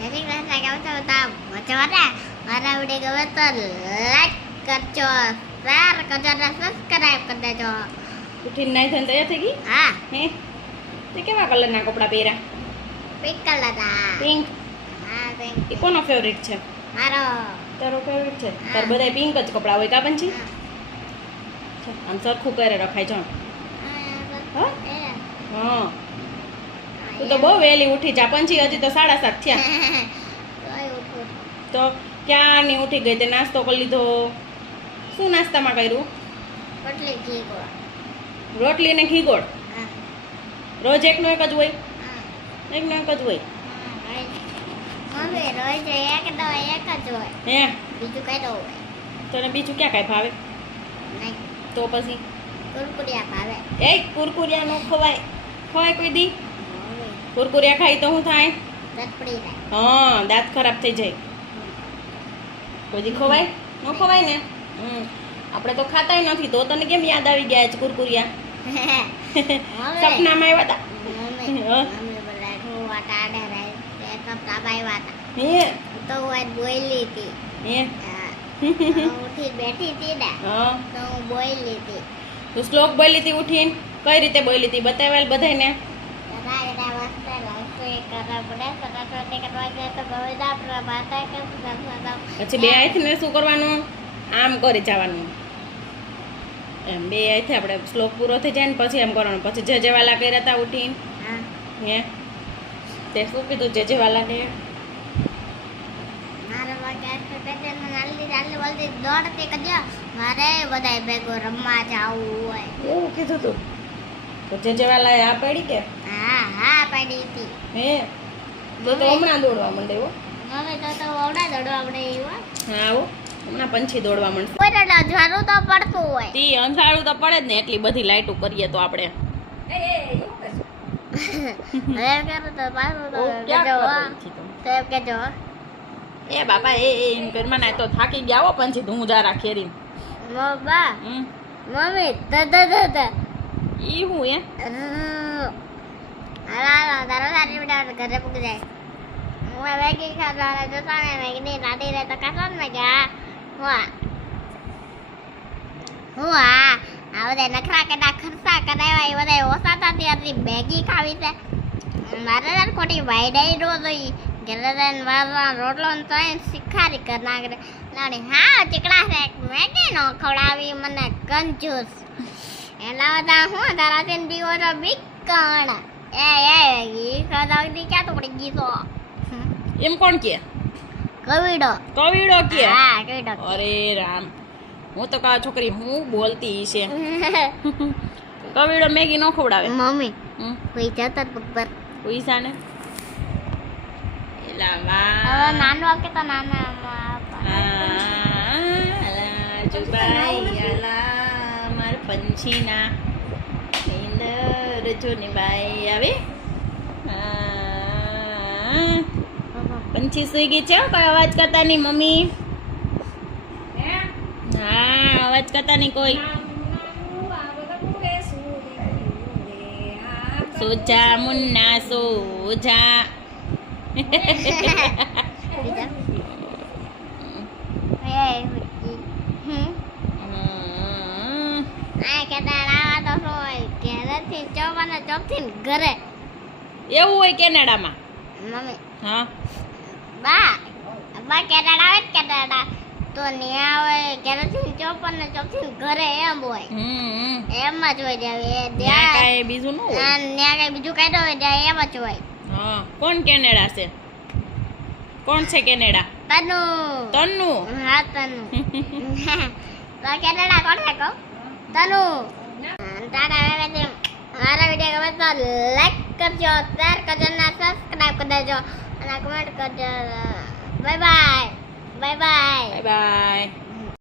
જય શ્રી કૃષ્ણ. કેમ છો બધા? મજામાં? મારા વિડીયો ગમે તો લાઈક કરજો, શેર કરજો અને સબસ્ક્રાઇબ કરી દેજો. ઉઠીને નાઈ ધોઈને તૈયાર થઈ ગઈ? હા, હે તે કેવા કલરના કપડાં પહેર્યા? પિંક કલરના. પિંક. હા, પિંક. એ કોનો ફેવરિટ છે? મારો. તારો ફેવરિટ છે? હા. તાર બધાય પિંક જ કપડાં હોય કા પંછી? હા. આમ સરખું કરે રખાય જો. હા? હા. તું તો બહુ વહેલી ઉઠી જા. પંછી હજી તો 7:30 થયા. તોય ઉઠું. તો ક્યારની ઉઠી ગઈ તે નાસ્તો કરી લીધો? શું નાસ્તામાં કર્યું? રોટલી ઘી ગોળ. રોટલી ને ઘી ગોળ. હા. રોજ એકનો એક જ હોય? હા. એકનો એક જ હોય? મમ્મી રોજ એક જ હોય. હે બીજું કઈ ન હોય. તને બીજું ક્યાં કાંઈ ભાવે? નહીં. તો પછી કુરકુરિયા ભાવે. એ કુરકુરિયા નો ખવાય. ખવાય કોઈ દી? મમ્મી કુરકુરિયા ખાઈ તો શું થાય? તરપડી જાય. હા, દાંત ખરાબ થઈ જાય. કોઈ દી ખવાય? ન ખવાય ને. આપણે તો ખાતાય નથી. તો તને કેમ યાદ આવી ગયા છે કુરકુરિયા? સપનામાં આવ્યા હતા? મમ્મી હા. મમ્મી બોલે હું આડે રહે એક કપડા બાયવા હતા. હે તો હું આજ બોયલી હતી. હે હા. હું ઉઠી બેઠી હતી ને હા. તો હું બોયલી હતી. તું શ્લોક બોલી હતી ઉઠીને? કઈ રીતે બોલી હતી? બતાવેલ બધાયને? રાયડા વાસ્તે રસોઈ કરવા પડે સરસ્વતી કરવા જાય તો ગોવિંદા પ્રભાતા કે પછી બે હાથને શું કરવાનું? આમ કરી જવાનું. એમ બે હાથે આપણે શ્લોક પૂરો થઈ જાય ને પછી એમ કરવાનું. પછી જે જેવાલા કર્યા હતા ઉઠીને? હા. હે તે શું કીધું જે જેવાલાને? મારા વાગે પેટે નાલી નાલી વળતી દોડતી કજો મારે બધાય ભેગો રમવા જાવું હોય. એવું કીધું તું? તો જે જેવાલાએ આ પાડી કે? હા હા પડી હતી. હે તો તો હમણાં દોડવા માંડે હો. હવે તો ઓવડા દોડવા પડે એવું. હા હો, હમણાં પંછી દોડવા માંડશે. કોઈ રડા જવાનું તો પડતું હોય. તી અંધારું તો પડે જ ને. એટલી બધી લાઈટો કરીએ તો આપણે. હવે કરું તો પાછું તો ક્યાં કહેજો, કરવા હો. ઈચ્છી તું? તો એમ કહેજો, હો. એ બાપા એમ ઘરમાં ના તો થાકી ગયા હો પંછી ધૂમ જારા ખેરી. બા મમ્મી ઈ હું એ હાલો તારો સારી બેટા ઘરે પૂકી જાય. હું વેગી ખાતા તો સામે વેગી નાડી રહે તો કાસન ને ગયા હું આ બધા નખરા કેટા ખર્ચા કરાવ્યા એ બધા ઓછા હતા ત્યારથી મેગી ખાવી છે. મારે ખોટી વાઈડાઈ રોજ ઘરે મારા રોટલો તો શીખારી કર નાખે લાડી હા ચીકડા છે મેગી નો ખવડાવી મને કંજૂસ એના બધા હું તારાથી દીવો તો બીકણ એ ખવડાવી ક્યાં તો પડી ગઈ તો એમ કોણ કે? કવિડો કવિડો કે? હા કવિડો અરે રામ, હું તો કા છોકરી હું બોલતી છે. કવિડો મેગી નો ખવડાવે? મમ્મી હમ કોઈ જતો પર પૈસા ને એલા હવે વાહ. નાનો કે તો નાના જુબાઈ આલા માર પંછીના નીંદર જોની બાઈ આવે. પંછી સુઈ ગઈ છે હો, કોઈ અવાજ કરતા નહીં મમ્મી. હા અવાજ કરતા નહીં કોઈ. સોજા મુન્ના સોજા. ઘરે એવું હોય કેનેડામાં? મમ્મી હા બા કેનેડા આવે કેનેડા તો ન્યા હોય ઘરેથી 54 ને 54 ઘરે એમ હોય એમ જ હોય ત્યાં કાંઈ બીજું ન હોય? ન્યા કઈ બીજું કઈ ન હોય ત્યાં એમ જ હોય. હા કોણ કેનેડા છે? કોણ છે કેનેડા? તનુ તન્નુ. હા તનુ તો કેનેડા કોણ છે કહું? તનુ ટાટા વેવે મારા વિડીયો ગમે તો લાઈક કરજો, શેર કરજો અને સબસ્ક્રાઇબ કરી દેજો અને કમેન્ટ કરજો. Bye bye bye bye bye bye.